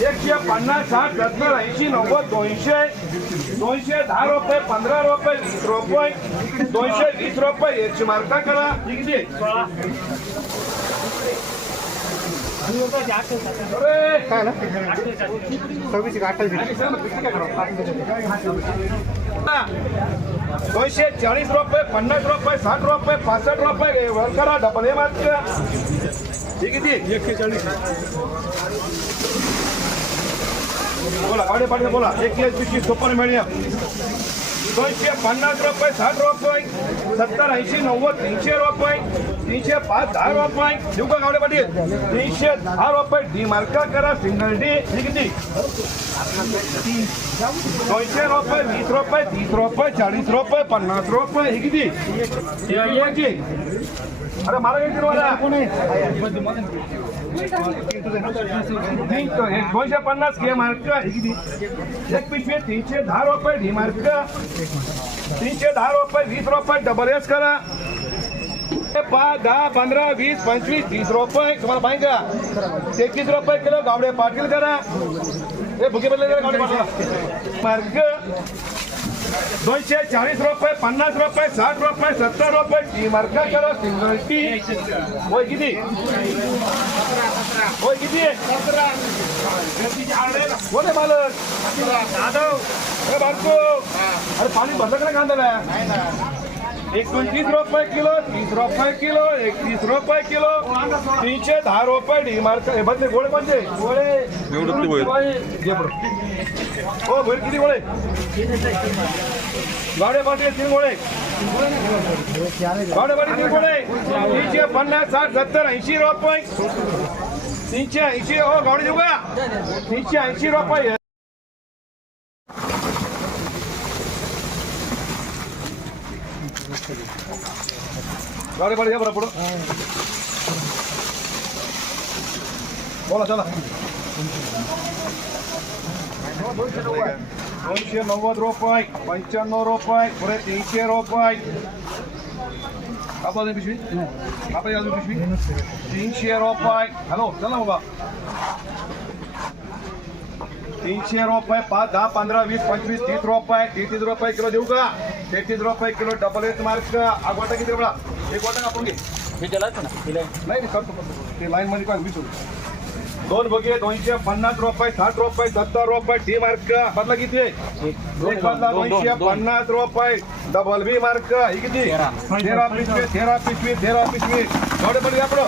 एकशे पन्नास साठ सत्तर ऐंशी नव्वद दोनशे दोनशे दहा रुपये पंधरा रुपये वीस रुपये दोनशे वीस रुपये. एकशे मार्का करा. दोनशे चाळीस रुपये पन्नास रुपये साठ रुपये पासष्ट रुपये. वर करा डबल हे मार्क हे किती एकशे चाळीस. बोला गाडी पाटील बोला. एक एक पिशवी चोपन्न मिळूया दोनशे पन्नास रुपये साठ रुपये. सत्तर ऐंशी नव्वद तीनशे रुपये. तीनशे पाच दहा रुपये. देऊ का गावडे पाटील? तीनशे दहा रुपये. डी मार्का करा सिंगल डी किती दोनशे रुपये वीस रुपये तीस रुपये चाळीस रुपये पन्नास रुपये हे किती. अरे मला किती दोनशे पन्नास घे मार्क एक पिशवी तीनशे दहा रुपये ढी मार्क तीनशे दहा रुपये वीस रुपये डबल एस करा. पाच दहा पंधरा वीस पंचवीस तीस रुपये. तुम्हाला पाहिजे का? तेहतीस रुपये किलो गावडे पाटील करा. हे भुगे बदले करा गावडे पाटील. मार्क दोनशे चाळीस रुपये पन्नास रुपये साठ रुपये सत्तर रुपये. टी मार्क करा सिंगल टी होय किती? होय किती? कोण आहे मालक? जाधव. अरे बारको. अरे पाणी भरलं का नाही कांद्याला एकोणतीस रुपये किलो तीस रुपये किलो एकतीस रुपये किलो. तीनशे दहा रुपये डी मार्क हे बदले गोळे म्हणजे गोळे. हो भर किती गोळे? गाडे पाटील तीन गोळे. गाडे पाटील तीन गोळे. तीनशे पन्नास साठ सत्तर ऐंशी रुपये. तीनशे ऐंशी हो गाडी देऊ का? तीनशे ऐंशी रुपये. गाडी पाडी बरं पुढं. बोला चला. दोनशे नव्वद रुपये पंच्याण्णव रुपये पुढे तीनशे रुपये. आपला पिशवी आपली अजून पिशवी तीनशे रुपये. हॅलो चला बाबा. तीनशे रुपये पाच दहा पंधरा वीस पंचवीस तीस रुपये तेहतीस रुपये किलो देऊ का? तेहतीस रुपये किलो डबल एच मार्क हा गोटा किती बघा एक गोटा आपण घे. नाही नाही, करतो ते लाईन मध्ये काय रुपये. दोन बघे दोनशे पन्नास रुपये साठ रुपये सत्तर रुपये टी मार्क बदला किती आहे? एक बदला दोनशे पन्नास रुपये डबल बी मार्क ही किती? तेरा. पिशवी तेरा पिशवी तेरा पिशवी. थोडे पडले आपण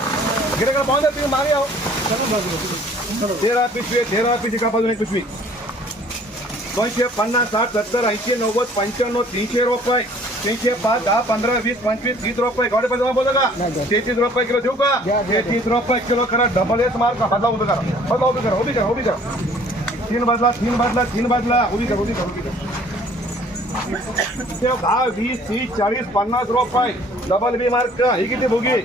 गिरे पाहून द्या तुम्ही मागे आहो. तेरा पिशवी तेरा पिशवी का बाजून एक पिशवी दोनशे पन्नास साठ सत्तर ऐंशी नव्वद पंच्याण्णव तीनशे रुपये. तीनशे पाच दहा पंधरा वीस पंचवीस तीस रुपये. गाडी पैसे बोला का तेहतीस रुपये किलो देऊ का? तेहतीस रुपये किलो करा डबल एस मार्क बदला उभी करा. बदला उभी करा उभी करा उभी करा. तीन बदला तीन बदला तीन बदला. उभी करा उभी करा उभी करा. दहा वीस तीस चाळीस पन्नास रुपये. डबल बी मार्क ही किती भोगी?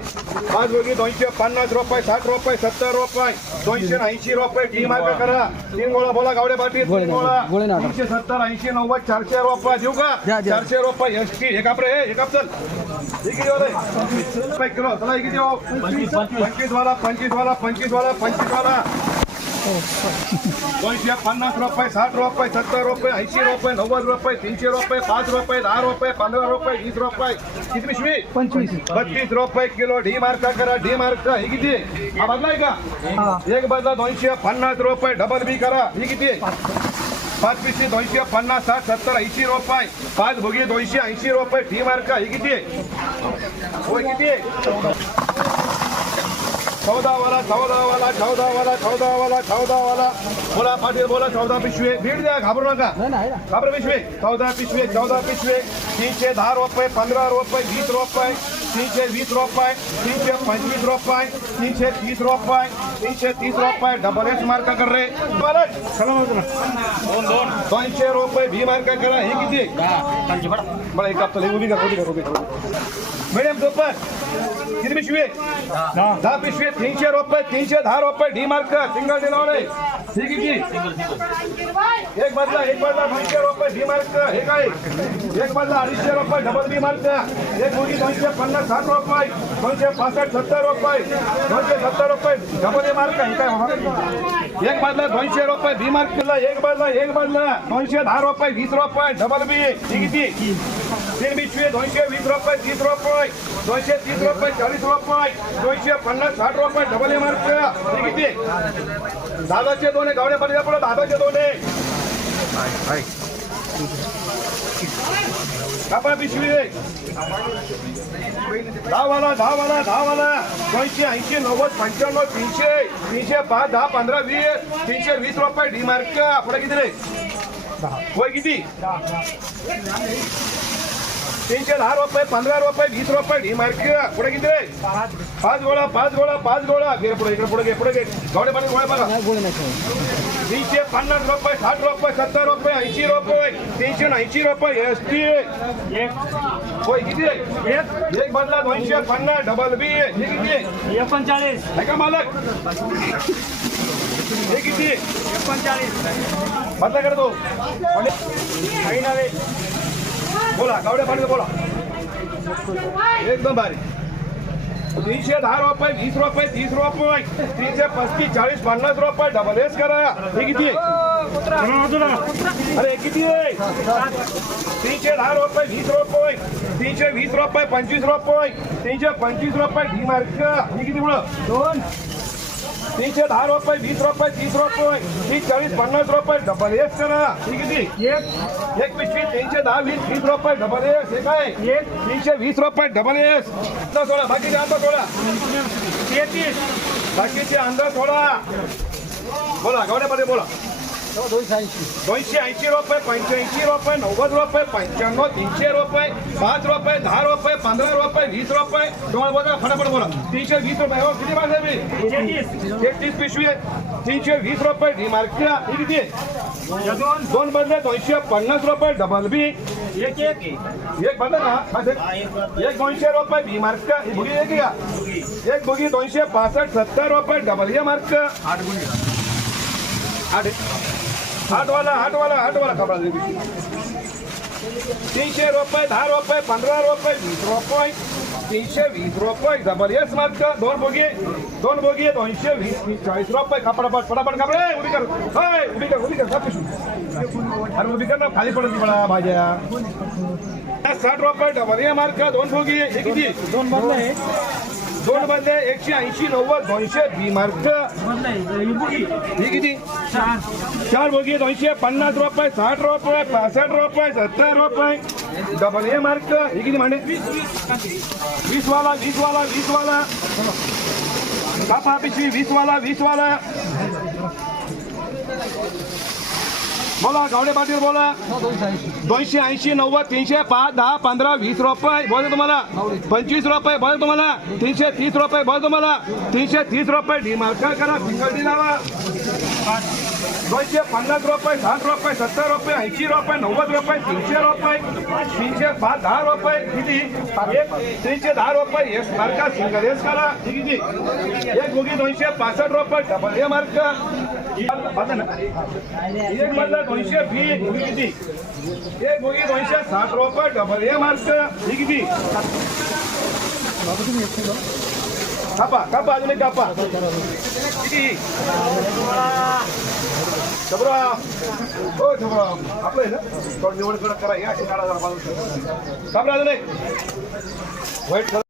पाच भोगी दोनशे पन्नास रुपये साठ रुपये सत्तर रुपये दोनशे ऐंशी रुपये. टी मार्क करा. तीन गोळा बोला गावडे पाटील तीन गोळा तीनशे सत्तर ऐंशी नव्वद चारशे रुपये. देऊ का? चारशे रुपये एस टी हे कापरे हे काप चल हे किती वाला? आहे? रुपये किलो. चला हे किती हो? पंचवीस वाला पंचवीस वाला पंचवीस वाला पंचवीस वाला. दोनशे पन्नास रुपये साठ रुपये सत्तर रुपये ऐंशी रुपये नव्वद रुपये तीनशे रुपये पाच रुपये दहा रुपये पंधरा रुपये वीस रुपये. किती पिशवी? पंचवीस. बत्तीस रुपये किलो ढी मार्क करा. ढी मार्क ही किती? हा बदलाय का? एक बदला दोनशे पन्नास रुपये डबल बी करा. ही किती? पाच पिशवी दोनशे पन्नास साठ सत्तर ऐंशी रुपये. पाच भोगी दोनशे ऐंशी रुपये ढी मार्क ही किती? होय किती? चौदा वाला चौदा वाला चौदा वाला चौदा वाला चौदा वाला बोला पाटील बोला चौदा पिशवे. भीड द्या घाबरू नका. घाबर पिशवे. चौदा पिशवे चौदा पिशवे. तीनशे दहा रुपये पंधरा रुपये वीस रुपये तीनशे वीस रुपये तीनशे पंचवीस रुपये तीनशे तीस रुपये तीनशे तीस रुपये. डबल एस मार्क कर रे दोन दोन. दोनशे रुपये भी मार्क करा. हे किती? मला एक हप्ता उभी कर उभी कर उभी कर. मिडियम सुपर किती पिशवी दहा. पिशवी तीनशे रुपये तीनशे दहा रुपये. डी मार्क सिंगल डिलावले हे किती? एक बदला एक बदला दोनशे रुपये बी मार्क हे काय? एक बदला अडीचशे रुपये डबल बी मार्क एक मुलगी दोनशे पन्नास साठ रुपये दोनशे पासष्ट सत्तर रुपये दोनशे सत्तर रुपये डबल ए मार्क हे काय एक बदला दोनशे रुपये बी मार्कला एक बदला एक बदला दोनशे दहा रुपये वीस रुपये डबल बी किती तीन पिशवी दोनशे वीस रुपये तीस रुपये दोनशे तीस रुपये चाळीस रुपये दोनशे पन्नास साठ रुपये डबल ए मार्क किती दादाचे दोन गावडे पडले पुढे दादाचे दोन कापा पिशवी दहा वाला दहा वाला दहा वाला दोनशे ऐंशी नव्वद पंच्याण्णव तीनशे तीनशे पाच दहा पंधरा वीस तीनशे वीस रुपये डी मार्क पुढे किती रे होय किती तीनशे दहा रुपये पंधरा रुपये वीस रुपये डी मार्क पुढे किती रे पाच गोळा पाच गोळा पाच गोळा घे पुढे इकडे पुढे घे पुढे घे गवडे पाणी गोळे बघा तीनशे पन्नास रुपये साठ रुपये सत्तर रुपये ऐंशी रुपये तीनशे ऐंशी रुपये एस टी होय किती आहे? एक बदला दोनशे पन्नास डबल बी हे किती एकोणचाळीस आहे का मालक हे किती एकोणचाळीस बदला करतो काही नव्हे बोला गावड्या पाणी बोला एकदम भारी तीनशे दहा रुपये वीस रुपये तीस रुपये. तीनशे पस्तीस चाळीस पन्नास रुपये. डबल एस करा. हे किती आहे? अरे किती आहे? तीनशे दहा रुपये वीस रुपये. तीनशे वीस रुपये पंचवीस रुपये. तीनशे पंचवीस रुपये डी मार्क हे किती मुळे दोन तीनशे दहा रुपये वीस रुपये तीस रुपये तीस चाळीस पन्नास रुपये डबल एस करा. किती एक एक पिशवी तीनशे दहा वीस वीस रुपये डबल एस हे काय? एक तीनशे वीस रुपये डबल एस सोडा बाकीचे अंदा सोडा. तेहतीस बाकीचे अंदा सोडा. बोला गवड्यामध्ये बोला. दोनशे ऐंशी रुपये पंच्याऐंशी रुपये नव्वद रुपये पंच्याण्णव तीनशे रुपये पाच रुपये दहा रुपये पंधरा रुपये वीस रुपये. तुम्हाला बोला फटाफट बोला. तीनशे वीस रुपये. हो किती माझे मी? तेहतीस तेहतीस पिशवी आहे. तीनशे वीस रुपये डी मार्क ही किती दोन. दोन बदले दोनशे पन्नास रुपये डबल बी एक एक. एक बदल ना एक. दोनशे रुपये बी मार्क ही बुगी एक का एक बुगी दोनशे पासष्ट सत्तर रुपये डबल ए मार्क आठ बुगी आठ. आठवाला आठवाला आठवाला कपडा दे तीनशे रुपये दहा रुपये पंधरा रुपये वीस रुपये तीनशे वीस रुपये. डबल एस मार्क दोन बोगी दोन बोगी दोनशे वीस वीस चाळीस रुपये. कपडा पट फटाफट कपडे उभी कर. होय, उभी कर उभी कर. सब अरे उभी कर ना. खाली पडत मला भाज्या. साठ रुपये डबल ए मार्क दोन बोगी हे किती दोन बदला आहे. दोन बदले एकशे ऐंशी नव्वद दोनशे बी मार्क. ही किती? चार बोगी दोनशे पन्नास रुपये साठ रुपये पासष्ट रुपये सत्तर रुपये. डबल ए मार्क ही किती मांडे? वीस वाला वीस वाला वीस वाला कापा पिशवी वीस वाला वीस वाला बोला गावडे पाटील बोला. दोनशे ऐंशी नव्वद तीनशे पाच दहा पंधरा वीस रुपये बोला तुम्हाला. पंचवीस रुपये बोला तुम्हाला. तीनशे तीस रुपये बोला तुम्हाला. तीनशे तीस रुपये डिमार्कर करा सिंगल लावा. दोनशे पन्नास रुपये साठ रुपये सत्तर रुपये ऐंशी रुपये नव्वद रुपये तीनशे रुपये तीनशे पाच दहा रुपये किती? एक तीनशे दहा रुपये एक मार्का सिंगल एस करा. किती एक मुगी दोनशे पासष्ट रुपये डबल ए मार्का एक दोनशे वीस किती एक मुगी दोनशे साठ रुपये डबल मार्क ही किती कापा कापा अजून एक कापा किती हो आपलं आहे ना थोडं निवड कडक करा या अशी काढा जरा अजून एक वाईट